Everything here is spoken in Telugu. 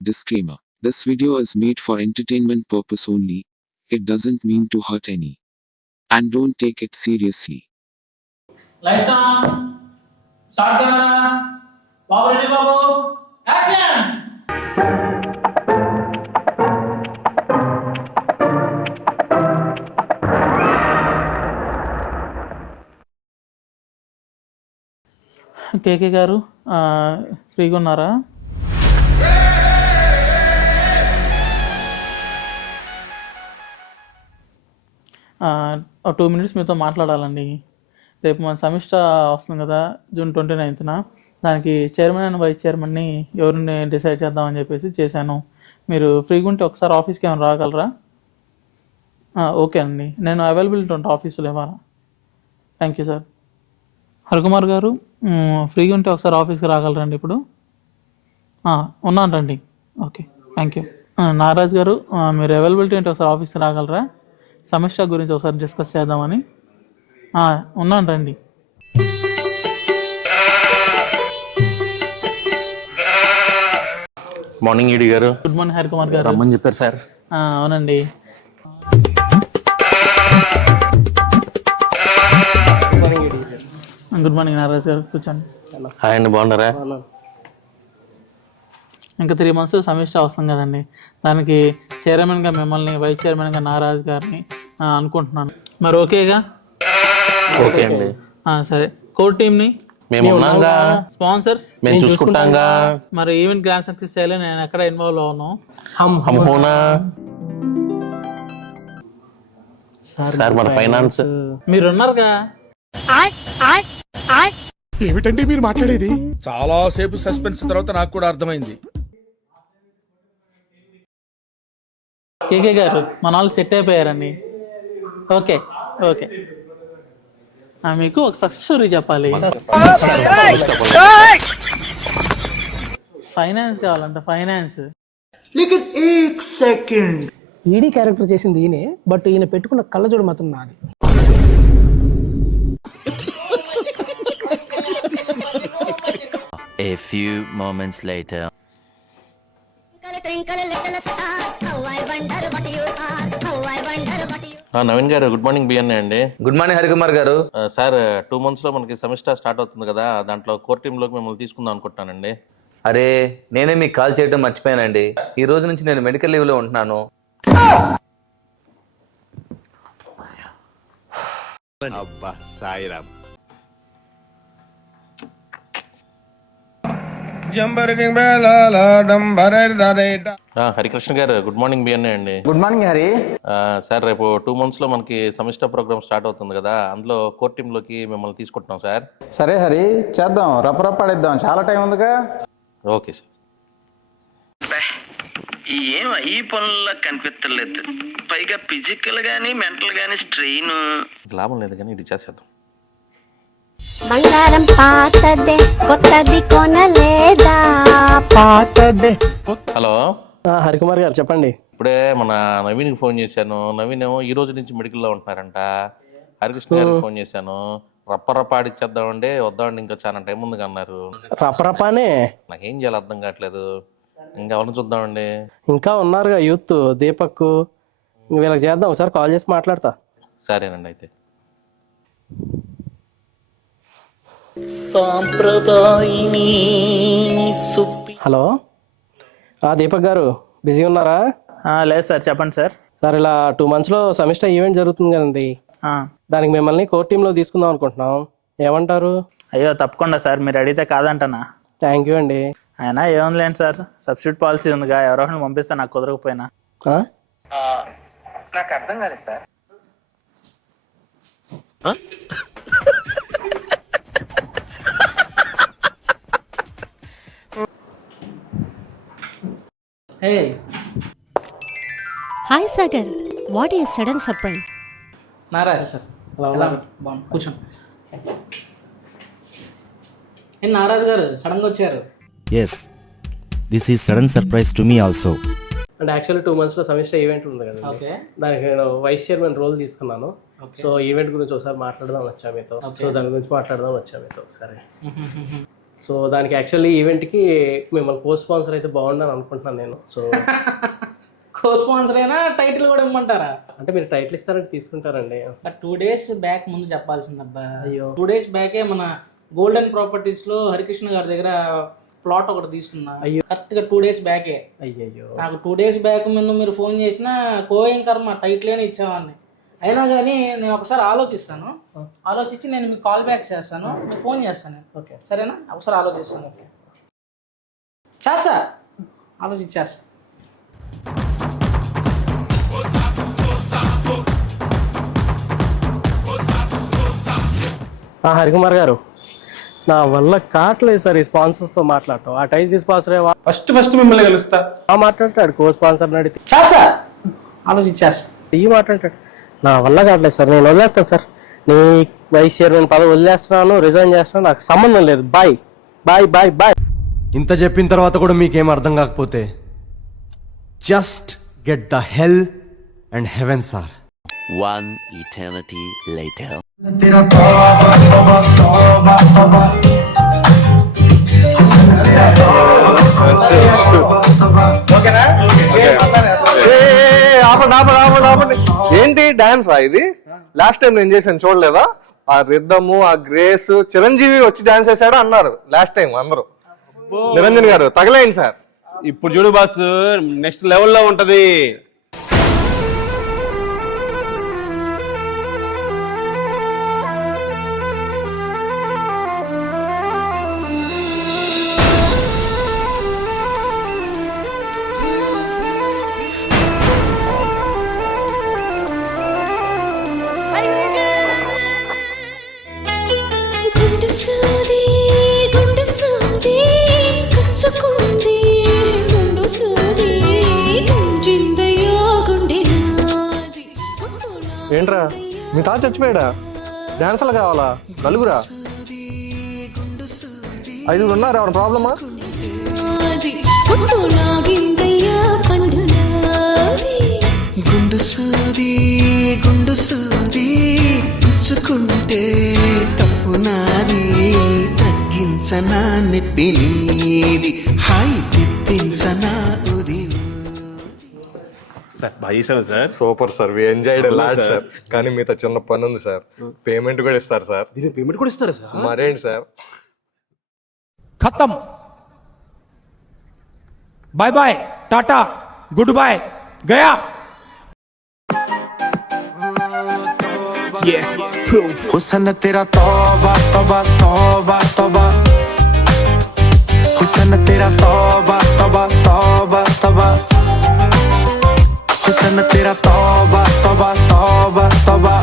Disclaimer. This video is made for entertainment purpose only. It doesn't mean to hurt any. And don't take it seriously. Lights on. Start camera. Babu ready, Babu. Action. కేకే గారు ఫ్రీగా ఉన్నారా? ఒక 2 minutes మీతో మాట్లాడాలండి. రేపు మన సమిష్ట వస్తుంది కదా, June 29th. దానికి చైర్మన్ అండ్ వైస్ చైర్మన్ని ఎవరిని డిసైడ్ చేద్దామని చెప్పేసి చేశాను. మీరు ఫ్రీగా ఉంటే ఒకసారి ఆఫీస్కి ఏమైనా రాగలరా? ఓకే అండి, నేను అవైలబిలిటీ ఉంటాను ఆఫీసులో ఇవ్వాలా. Thank you sir. హరికుమార్ గారు ఫ్రీగా ఉంటే ఒకసారి ఆఫీస్కి రాగలరండి ఇప్పుడు? ఉన్నాను రండి. Okay, thank you. నాగరాజ్ గారు మీరు అవైలబిలిటీ ఉంటే ఒకసారి ఆఫీస్కి రాగలరా? సమస్య గురించి ఒకసారి డిస్కస్ చేద్దామని. ఉన్నాను రండి. మార్నింగ్ ఈడి గారు. గుడ్ మార్నింగ్ హరికుమార్ గారు. రమ్మని చెప్పారు సార్. అవునండి. గుడ్ మార్నింగ్ నాగరాజ్ గారు, కూర్చోండి. హాయ్ అండి, బాగున్నారా? ఇంకా 3 months సమీక్ష వస్తుంది కదండి, దానికి చైర్మన్గా మిమ్మల్ని, వైస్ చైర్మన్గా నాగరాజ్ గారిని అనుకుంటున్నాను. మరి ఓకేగా? ఓకే అండి. సరే, కోర్ టీమ్ని మేము ఉన్నాంగా, స్పాన్సర్స్ మేము చూసుకుంటాంగా. మరి ఈవెంట్ గ్రాండ్ సక్సెస్ చేయాలి, నేను ఎక్కడ ఇన్వాల్వ్ అవును. సార్ మన ఫైనాన్స్ మీరున్నారుగా. ఏమిటండి మీరు మాట్లాడేది? చాలా సేపు సస్పెన్స్ తర్వాత నాకు కూడా అర్థమైంది. కేకే గారు మన వాళ్ళు సెట్ అయిపోయారండి. ఓకే ఓకే, మీకు ఒక సక్సెస్ స్టోరీ చెప్పాలి. ఫైనాన్స్ కావాలంట, ఫైనాన్స్. ఈడీ క్యారెక్టర్ చేసింది ఈయనే, బట్ ఈయన పెట్టుకున్న కళ్ళజోడు మాత్రం నాది. A few moments later. Naveen గారు, గుడ్ మార్నింగ్. బిఎన్ఏ అండి. గుడ్ మార్నింగ్ హరికుమార్ గారు. సార్ 2 months లో మనకి సెమిస్టర్ స్టార్ట్ అవుతుంది కదా, దాంట్లో కోర్ టీమ్ లోకి మిమ్మల్ని తీసుకుందాం అనుకుంటున్నానండి. అరే, నేనే మీకు కాల్ చేయడం మర్చిపోయానండి. ఈ రోజు నుంచి నేను మెడికల్ లీవ్ లో ఉంటున్నాను. అబ్బా సాయిరామ్. హరికృష్ణ గారు, గుడ్ మార్నింగ్. బిఎన్ఏ అండి. Good morning Hari. సార్ రేపు 2 months లో మనకి సెమిస్టర్ ప్రోగ్రామ్ స్టార్ట్ అవుతుంది కదా, అందులో కోర్ టీమ్ లోకి మిమ్మల్ని తీసుకుంటున్నాం సార్. సరే హరి, చేద్దాం, రప్పరప్పాడిద్దాం, చాలా టైం ఉందిగా. Okay sir. ఏం ఈ పనుల్లో కనిపించలేదు, పైగా ఫిజికల్ గానీ మెంటల్ గానీ స్ట్రెయిన్. లాభం లేదు కానీ ఇది చేసేద్దాం. బంగారం పాతదే, కొత్తది కొనలేదా? పాతదే. హలో హరికుమార్ గారు చెప్పండి. ఇప్పుడే మన నవీన్కి ఫోన్ చేశాను. నవీన్ ఏమో ఈ రోజు నుంచి మెడికల్లో ఉంటున్నారంట. హరికృష్ణ గారికి ఫోన్ చేశాను, రప్పరప్ప ఆడిచ్చేద్దామండి, వద్దామండి, ఇంకా చాలా టైం ఉంది అన్నారు. రప్పరపానే నాకేం చేయాలి అర్థం కావట్లేదు. ఇంకా ఎవరిని చూద్దామండి? ఇంకా ఉన్నారుగా యూత్, దీపక్, వీళ్ళకి చేద్దాం, ఒకసారి కాల్ చేసి మాట్లాడతా. సరేనండి అయితే. హలో, దీపక్ గారు బిజీ ఉన్నారా? లేదు సార్, చెప్పండి సార్. సార్, ఇలా 2 months లో సెమిస్టర్ ఈవెంట్ జరుగుతుంది కదండి, దానికి మిమ్మల్ని కోర్ టీంలో తీసుకుందాం అనుకుంటున్నాం. ఏమంటారు? అయ్యో తప్పకుండా సార్, మీరు అడిగితే కాదంటనా. థ్యాంక్ యూ అండి. అయినా ఏముందిలేండి సార్, సబ్స్టిట్యూట్ పాలసీ ఉందిగా, ఎవరో ఒకరిని పంపిస్తా నాకు కుదరకపోయినా. నాకు అర్థం కాలేదు sir. Hi Sagar, what is sudden surprise? Naraj sir, కూర్చోండి. నారాజ్ గారు సడన్గా వచ్చారు. Yes, this is sudden surprise to me also. అంటే యాక్చువల్లీ 2 months లో సెమిస్టర్ ఈవెంట్ ఉంది కదా, దానికి నేను వైస్ చైర్మన్ రోల్ తీసుకున్నాను. సో ఈవెంట్ గురించి ఒకసారి మాట్లాడదాం వచ్చా మీతో. సో దాని గురించి మాట్లాడదాం వచ్చా మీతో ఒకసారి. సో దానికి యాక్చువల్లీ ఈవెంట్కి మిమ్మల్ని కో స్పాన్సర్ అయితే బాగుండని అనుకుంటున్నాను నేను. సో కో స్పాన్సర్ అయినా టైటిల్ కూడా ఇమ్మంటారా? అంటే మీరు టైటిల్ ఇస్తారంటే తీసుకుంటారండి. 2 days బ్యాక్ ముందు చెప్పాల్సిందబ్బా. అయ్యో. 2 days బ్యాకే మన గోల్డెన్ ప్రాపర్టీస్లో హరికృష్ణ గారి దగ్గర ప్లాట్ ఒకటి తీసుకున్నా. అయ్యో. కరెక్ట్గా 2 days బ్యాకే. అయ్యయ్యో. నాకు 2 days బ్యాక్ ముందు మీరు ఫోన్ చేసినా కోయం కర్మ టైటిల్ అని ఇచ్చేవాడిని. అయినా కానీ నేను ఒకసారి ఆలోచిస్తాను, ఆలోచించి నేను మీకు కాల్ బ్యాక్ చేస్తాను, మీకు ఫోన్ చేస్తాను. ఓకే సరేనా? ఒకసారి ఆలోచిస్తాను. ఓకే చేస్తా, ఆలోచించేస్తా. హరికుమార్ గారు, నా వల్ల కావట్లేదు సార్ ఈ స్పాన్సర్స్తో మాట్లాడటం. ఆ టైటిల్ స్పాన్సర్ ఫస్ట్ మిమ్మల్ని కలుస్తా. మాట్లాడతాడు, కో స్పాన్సర్ అడిగితే చేస్తా, ఆలోచించేస్తా. ఈ మాట్లాడతాడు. నా వల్ల కావట్లేదు సార్, నేను వదిలేస్తాను సార్. నీ వైస్ చైర్మన్ పదవి వదిలేస్తున్నాను, రిజైన్ చేస్తున్నాను, నాకు సంబంధం లేదు. Bye bye bye bye. ఇంత చెప్పిన తర్వాత కూడా మీకేం అర్థం కాకపోతే just get the hell and heaven sir. One eternity later. ఏంటి డాన్స్ ఇది? లాస్ట్ టైం నేను చేశాను చూడలేదా? ఆ రిద్దము, ఆ గ్రేస్, చిరంజీవి వచ్చి డాన్స్ చేశాడు అన్నారు లాస్ట్ టైం అందరూ. నిరంజన్ గారు తగలేండి సార్. ఇప్పుడు చూడు బాస్, నెక్స్ట్ లెవెల్లో ఉంటది. ఏంట్రా మీ తాత చచ్చిపోయాడా? డాన్సర్లు కావాలా? నలుగురా? 5 ఉన్నారు. ఎవరు ప్రాబ్లమా? గుండు సూది గుండు సూది పుచ్చుకుంటే తప్పు నాది, తగ్గించనా నెప్పిలీది, హాయి తెప్పించనా ఉది. సార్ బాగా చేసావు sir. Super sir, we enjoyed a lot sir. కానీ మీతో చిన్న పని ఉంది సార్. పేమెంట్ కూడా ఇస్తారు సార్. దీనికి పేమెంట్ కూడా ఇస్తారా సార్? మరేంటి సార్? ఖతం, bye bye, tata, good boy, గయా. हुसन तेरा तौबा तौबा तौबा तौबा, हुसन तेरा तौबा तौबा तौबा तौबा, हुसन तेरा तौबा तौबा तौबा तौबा.